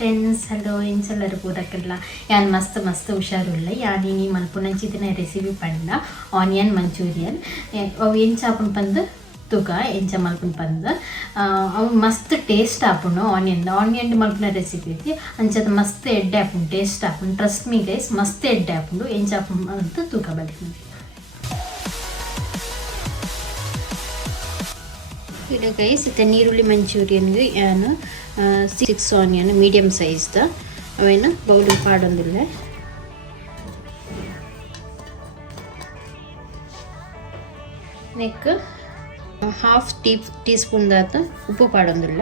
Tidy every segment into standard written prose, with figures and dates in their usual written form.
friends, hello ಎಂಚೆಲ್ಲರೂ ಕೂಡಕ್ಕೆಲ್ಲ ಯಾನ್ ಮಸ್ತ್ ಹುಷಾರುಳ್ಳ ಯಾನಿ ಮಲ್ಪುನಂಚಿ ದಿನ ರೆಸಿಪಿ ಪಂಡ ಆನಿಯನ್ ಮಂಚೂರಿಯನ್ ಅವು ಎಂಚಾಪುನ್ ಪಂದು ತುಕ ಎಂಚ ಮಲ್ಪುನ್ ಪಂದು ಅವು ಮಸ್ತ್ ಟೇಸ್ಟ್ ಆಪುಂಡು ಆನಿಯನ್ ಮಲ್ಪುನ ರೆಸಿಪಿ ಐತಿ ಅಂಚದ ಮಸ್ತ್ ಎಡ್ಡೆ ಆಪುಂಡು ಟೇಸ್ಟ್ ಆಪುಂಡು ಟ್ರಸ್ಟ್ ಮೀ ಗೈಸ್ ಮಸ್ತ್ ಎಡ್ಡೆ ಆಪುಂಡು ಎಂಚಾಪುನ್ ಅಂತ ತೂಕ ಬಲಿಪುಂಡು ಇದು ಗೈಸ್ ನೀರುಳ್ಳಿ ಮಂಚೂರಿಯನ್ಗೆ ಏನು 6 ಆನಿಯನ್ ಮೀಡಿಯಮ್ ಸೈಜ್ದ ಅವೇನು ಬೌಲ್ ಪಾಡೊಂದಿಲ್ಲ ನೆಕ್ ಹಾಫ್ ಟೀ ಸ್ಪೂನ್ ದಾತ ಉಪ್ಪು ಪಾಡೊಂದಿಲ್ಲ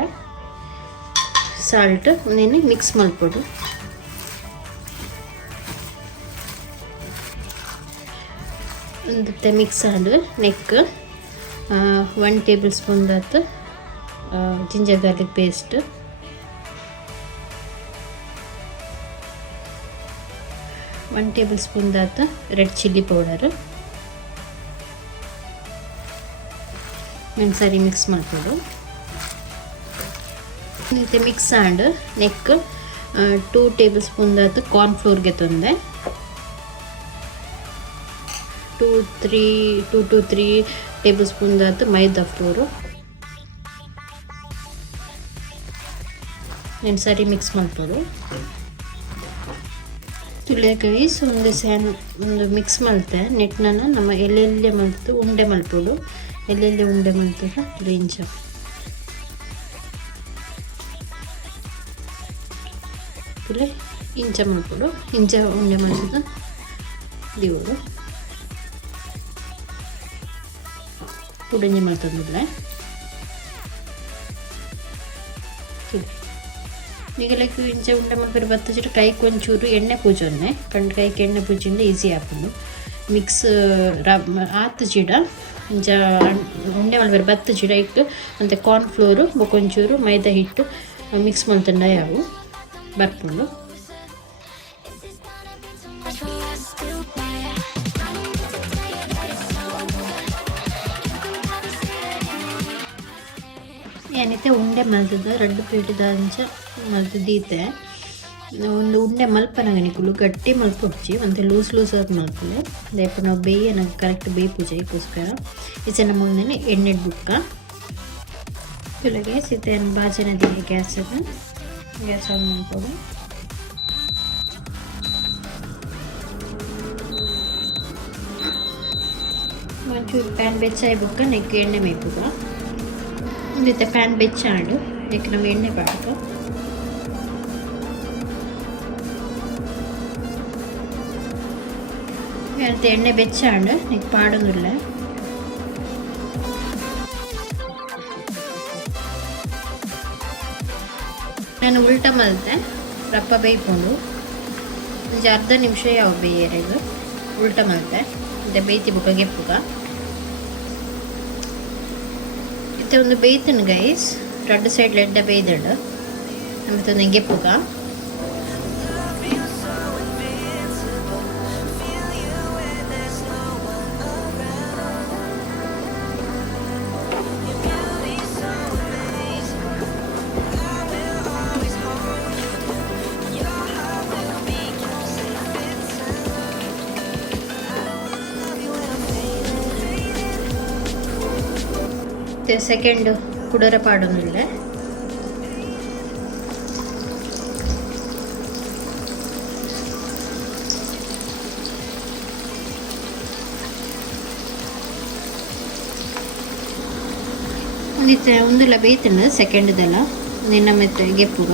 ಸಾಲ್ಟ್ ನೀನು ಮಿಕ್ಸ್ ಮಲ್ಪೊಡು ಒಂದು ಮಿಕ್ಸ್ ಆದ ನೆಕ್ 1 ಟೇಬಲ್ ಸ್ಪೂನ್ ದಾತ ginger garlic paste 1 tablespoon ದಾತ ರೆಡ್ ಚಿಲ್ಲಿ ಪೌಡರ್ ಸರಿ ಮಿಕ್ಸ್ ಮಾಡ್ಕೊಡು ಮತ್ತೆ ಮಿಕ್ಸ್ ಆಂಡ್ ನೆಕ್ 2 ಟೇಬಲ್ ಸ್ಪೂನ್ ದಾತ ಕಾರ್ನ್ ಫ್ಲೋರ್ಗೆ ತೊಂದೆ 2 to 3 ಟೇಬಲ್ ಸ್ಪೂನ್ ದಾತ ಮೈದಾ ಫ್ಲೋರು నేను ಸರಿ ಮಿಕ್ಸ್ ಮಾಡ್ಬೋದು ತುಳಿಯಕಾಯಿ ಒಂದು ಮಿಕ್ಸ್ ಮಾಡ್ತೆ ನೆಟ್ನ ನಮ್ಮ ಎಲ್ಲೆಲ್ಲೇ ಮಲ್ತು ಉಂಡೆ ಮಲ್ಪೋಡು ಎಲ್ಲೆಲ್ಲೇ ಉಂಡೆ ಮಲ್ತದ ಇಂಚ ತುಲೆ ಇಂಚ ಮಲ್ಪೋಡು ಇಂಚ ಉಂಡೆ ಮಲ್ತದ ದಿವೋಡು ಪುಡಂಜಿ ಮಾಡ್ತಂದಿಲ್ಲ ಈಗ ಲೈಕ್ ಇಂಚ ಉಂಡೆ ಮಾಡ್ತಾರೆ ಬತ್ತಚಿಟ್ಟು ಕೈಗೆ ಒಂಚೂರು ಎಣ್ಣೆ ಪೂಜೊನ್ನೆ ಕಂಡು ಕೈಗೆ ಎಣ್ಣೆ ಪೂಜಿಂದ ಈಸಿ ಹಾಕೊಂಡು ಮಿಕ್ಸ್ ಆತು ಜಿಡ ಇಂಚ ಉಂಡೆ ಮಾಡ್ತಾರೆ ಬತ್ತ ಜಿಡ ಇಟ್ಟು ಮತ್ತು ಕಾರ್ನ್ ಫ್ಲೋರು ಬೊಕೊಂಚೂರು ಮೈದಾ ಹಿಟ್ಟು ಮಿಕ್ಸ್ ಮಾಡ್ತಂಡ ಯಾವು ಬರ್ಕೊಂಡು ಏನೈತೆ ಉಂಡೆ ಮಲ್ತದ 2 ಪ್ಲೇಟಿದ ಅಂಚ ಮಲ್ತದೀತೆ ಒಂದು ಉಂಡೆ ಮಲ್ಪನಗನಿಕುಲು ಗಟ್ಟಿ ಮಲ್ಪೊಡ್ಚಿ ಒಂದು ಲೂಸ್ ಆದ ಮಲ್ಪಲೆ ದೇಪ ನಾವು ಬೇಯ ಕರೆಕ್ಟ್ ಬೇಯಿ ಪೂಜೆ ಇದಕ್ಕೋಸ್ಕರ ಈಚೆನ ಮುಂದೆ ಎಣ್ಣೆ ಬುಕ್ಕ ಕೆಳಗೆ ಸಿತೆ ಬಾಜನ ದಿಗೆ ಗ್ಯಾಸ್ ಆನ್ ಮಾಡ್ಬೋದು ಒಂಚೂರು ಪ್ಯಾನ್ ಬೆಚ್ಚಾಯಿ ಬುಕ್ಕ ನೆಕ್ ಎಣ್ಣೆ ಮೇಯ್ಪುಗ ಇಂದಿತ್ತೆ ಪ್ಯಾನ್ ಬೆಚ್ಚಾಂಡು ನೆಕ್ ನಾವು ಎಣ್ಣೆ ಪಾಡ್ಕ ಅಂತ ಎಣ್ಣೆ ಬೆಚ್ಚಾಂಡು ನೆಕ್ ಪಾಡೊಂದುಲ್ಲ ನಾನು ಉಲ್ಟ ಮಲ್ತೆ ರಪ್ಪ ಬೇಯ್ಕೊಂಡು ಒಂದು ಅರ್ಧ ನಿಮಿಷ ಯಾವ ಬೇಯರೆದು ಉಲ್ಟ ಮಲ್ತೆ ಮತ್ತೆ ಬೇಯ್ತಿ ಬುಕ್ಕ ಗೆಪ್ಪುಗ ಮತ್ತೆ ಒಂದು ಬೇಯ್ತನು ಗೈಸ್ 2 ಸೈಡ್ ಎಡ್ಡೆ ಬೇಯ್ದಡು ಮತ್ತೆ ಒಂದು ಗೆಪ್ಪುಗ ಸೆಕೆಂಡ್ ಕುಡರ ಪಾಡೊಂದಿಲ್ಲ ಒಂದೆಲ್ಲ ಬೇಯ್ತಂಡ ಸೆಕೆಂಡ್ದೆಲ್ಲ ನಿನ್ನ ಮತ್ತೆ ಗೆಪ್ಪುಗ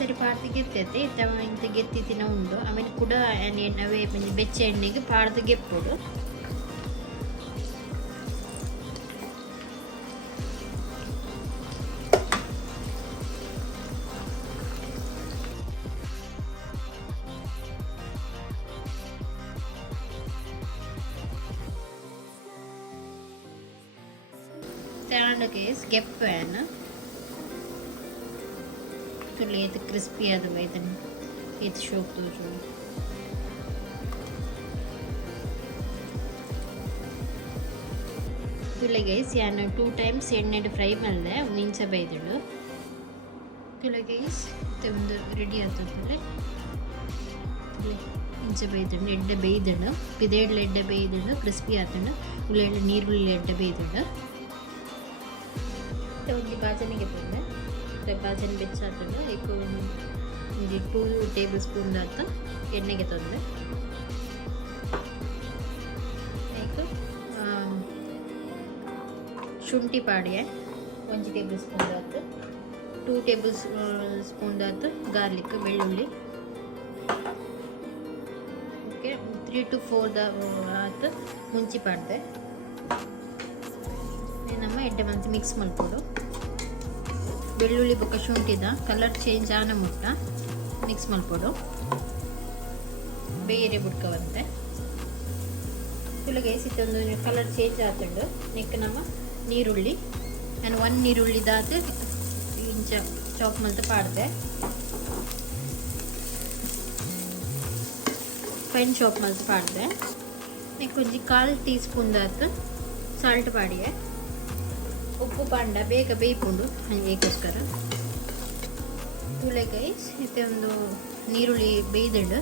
ಸರಿ ಪಾಡ್ದು ಗೆತ್ತೈತೆ ಇಂಥ ಗೆತ್ತಿನ ಉಂಡು ಆಮೇಲೆ ಕೂಡ ಅವೇ ಬೆಚ್ಚ ಎಣ್ಣೆಗೆ ಪಾಡ್ದು ಗೆಪ್ಪೋಡು तुला गैस गेप पैन तुला ये तो क्रिस्पी है तो इधर ये तो शौक तो जो तुला गैस याना 2 times एण्णे फ्राई मल्ले उन्नींच बैदुलु तुला गैस तंदु रेडी आतो तुले इंच बैदुंडु एड्डे बैदुंडु पिदेड्ल एड्डे बैदुंडु क्रिस्पी आतुंडु उल्लेड्डे नीरुल्ली एड्डे बैदुंडु ಒಂದು ಬಾಜನಿಗೆ ಬಂದೆ ಬಾಜನಿ ಬೆಚ್ಚಾತಂಡು ಈಗ ಒಂದು 2 ಟೇಬಲ್ ಸ್ಪೂನ್ ದಾತ ಎಣ್ಣೆಗೆ ತಂದೆ ಈಗ ಶುಂಠಿ ಪಾಡಿಯೆ 1 ಟೇಬಲ್ ಸ್ಪೂನ್ ದಾತ 2 ಟೇಬಲ್ ಸ್ಪೂನ್ ದಾತ ಗಾರ್ಲಿಕ್ ಬೆಳ್ಳುಳ್ಳಿ ಓಕೆ 3 to 4 ದಾತ ಮುಂಚಿ ಪಾಡ್ದೆ ನಮ್ಮ ಎಡ್ಡೆ ಮಂತ್ ಮಿಕ್ಸ್ ಮಾಡ್ಕೊಡು ಬೆಳ್ಳುಳ್ಳಿ ಬೊಕ್ಕ ಶುಂಠಿದ ಕಲರ್ ಚೇಂಜ್ ಆನ ಮುಟ್ಟ ಮಿಕ್ಸ್ ಮಾಡ್ಕೊಡು ಬೇರೆ ಬುಡ್ಕವಂತೆ ತುಳಗೆ ಸಿತ್ತೊಂದು ಕಲರ್ ಚೇಂಜ್ ಆತುಂಡು ನೆಕ್ ನಮ್ಮ ನೀರುಳ್ಳಿ ನಾನು 1 ನೀರುಳ್ಳಿ ದಾತು ಇಂಚ ಚಾಪ್ ಮಲ್ತ ಪಾಡ್ದೆ ಫೈನ್ ಚಾಪ್ ಮಲ್ತ ಪಾಡ್ದೆ ನೆಕ್ ಒಂಜಿ 1/4 ಟೀ ಸ್ಪೂನ್ ದಾತು ಸಾಲ್ಟ್ ಪಾಡಿಯೆ ಉಪ್ಪು ಪಾಂಡ ಬೇಗ ಬೇಯ್ಕೊಂಡು ಏಕೋಸ್ಕರ ತುಳೆ ಗೈಸ್ ಮತ್ತೆ ಒಂದು ನೀರುಳ್ಳಿ ಬೇಯ್ದಂಡು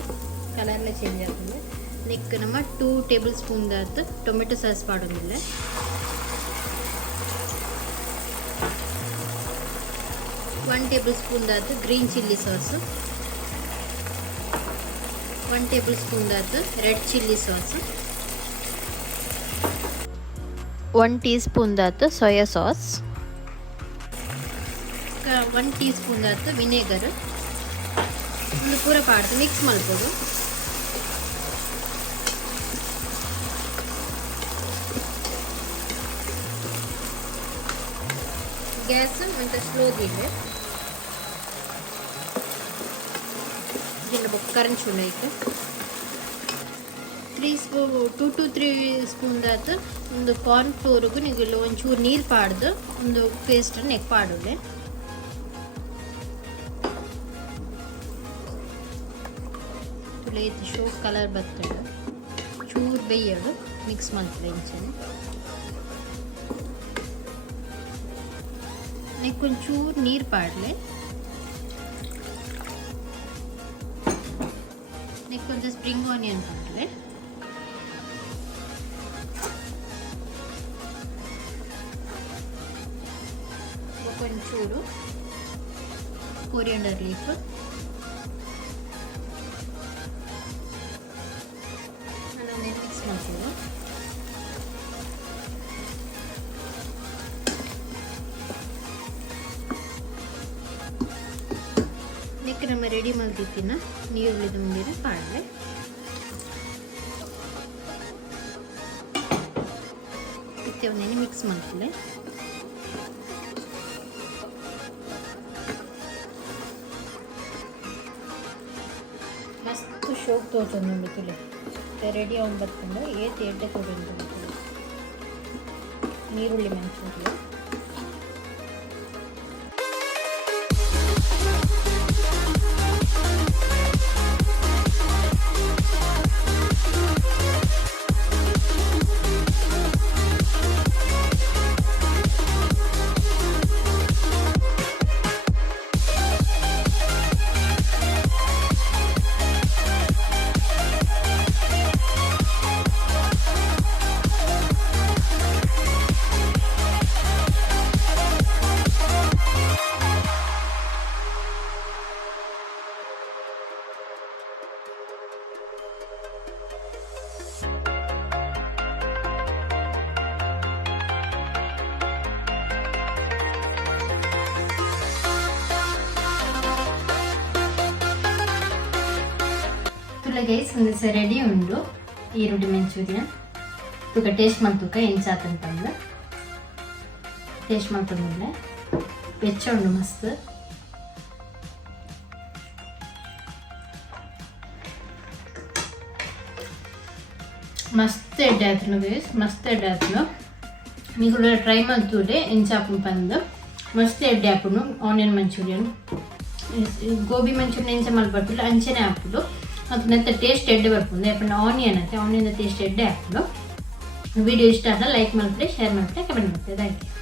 ಕಲರ್ಲ ಚೇಂಜ್ ಆಗ್ತದೆ ನೆಕ್ ನಮ್ಮ 2 ಟೇಬಲ್ ಸ್ಪೂನ್ ದಾತು ಟೊಮೆಟೊ ಸಾಸ್ ಪಾಡೋದಿಲ್ಲ 1 ಟೇಬಲ್ ಸ್ಪೂನ್ ದಾತು green chilli sauce 1 tablespoon ದಾತು ರೆಡ್ ಚಿಲ್ಲಿ ಸಾಸ್ 1 ಟೀಸ್ಪೂನ್ ದಾತು ಸೋಯಾ ಸಾಸ್ 1 ಟೀಸ್ಪೂನ್ ದಾತು ವಿನೆಗರ್ ಒಂದು ಪೂರ ಪಾಡ್ದು ಮಿಕ್ಸ್ ಮಾಡ್ಬೋದು ಗ್ಯಾಸ್ ಮತ್ತೆ ಸ್ಲೋ ಇದೆ ಇದನ್ನ ಕರೆಂಟ್ ಚೂಡ ಐತೆ 2 to 3 ಸ್ಪೂನ್ ದಾತು ಒಂದು ಕಾರ್ನ್ ಫ್ಲೋರ್ಗೂ ನೀವು ಒಂಚೂರು ನೀರು ಪಾಡ್ದು ಒಂದು ಪೇಸ್ಟನ್ನು ನೆಕ್ ಪಾಡೋದೆ ತುಳೈತಿ ಶೋ ಕಲರ್ ಬರ್ತದೆ ಚೂರು ಬೇಯೋದು ಮಿಕ್ಸ್ ಮಾಡ್ತದೆ ಇಂಚನೆ ನೆಕ್ ಒಂಚೂರು ನೀರು ಪಾಡಲೆ ನೆಕ್ ಒಂದು ಸ್ಪ್ರಿಂಗ್ ಆನಿಯನ್ ಪಾಡಲೆ ಒಂಚೂರು ಕೊರಿಯಾಂಡರ್ ಲೀಫ್ ನಾನು ಮಿಕ್ಸ್ ಮಾಡ್ತೀನಿ ನೆಕ್ ನಮ್ಮ ರೆಡಿ ಮಾಡ್ತಿತ್ತಿನ ನೀರುಳ್ಳಿ ತುಂಬಿರ ಪಾಡಲೆ ಇತ್ತವನ್ನೇ ಮಿಕ್ಸ್ ಮಾಡ್ತಿಲ್ಲ ಮಸ್ತ್ ಶೋಕ್ ತೋಚೊಂದು ತುಲೆ ರೆಡಿ ಆಗೋದು ಏತ್ ಎಡ್ಡೆ ತೊಗೊಂಡು ನೀರುಳ್ಳಿ ಮೆಣಸಿನಕಾಯಿ ತುಲ ಗೈಸ್ ಒಂದು ರೆಡಿ ಉಂಡು ಈರುಳ್ಳಿ ಮಂಚೂರಿಯನ್ ತುಕ ಟೇಸ್ಟ್ ಮಾಡ್ತುಕ ಎಂಚಾತಂತಂದ ಟೇಸ್ಟ್ ಮಾಡ್ತಂದ್ರೆ ವೆಚ್ಚ ಉಂಡು ಮಸ್ತ್ ಮಸ್ತ್ ಎಡ್ಡೆ ಆತನು ಗೈಸ್ ಮಸ್ತ್ ಎಡ್ಡೆ ಆತನು ಮಿಗುಲು ಟ್ರೈ ಮಾಡ್ತೂಡೆ ಎಂಚಾಪುನ ಪಂದ್ ಮಸ್ತ್ ಎಡ್ಡೆ ಆಪುಂಡು ಆನಿಯನ್ ಮಂಚೂರಿಯನ್ ಗೋಬಿ ಮಂಚೂರಿಯನ್ ಎಂಚ ಮಲ್ಪಡ್ಪುಡು ಅಂಚನೆ ಆಪುಂಡು ಮತ್ತು ನೆತ್ತ ಟೇಸ್ಟ್ ಎಡ್ಡೆ ಬರ್ಪುಂಡು ಯಾಪಂಡ ಆನಿಯನ್ ಟೇಸ್ಟ್ ಎಡ್ಡೆ ಆಪುಂಡು ವಿಡಿಯೋ ಇಷ್ಟ ಆದ ಲೈಕ್ ಮಾಡ್ಬಿಡಿ ಶೇರ್ ಮಾಡ್ಬಿಡಿ ಕಮೆಂಟ್ ಮಾಡ್ತೀವಿ ಥ್ಯಾಂಕ್ ಯು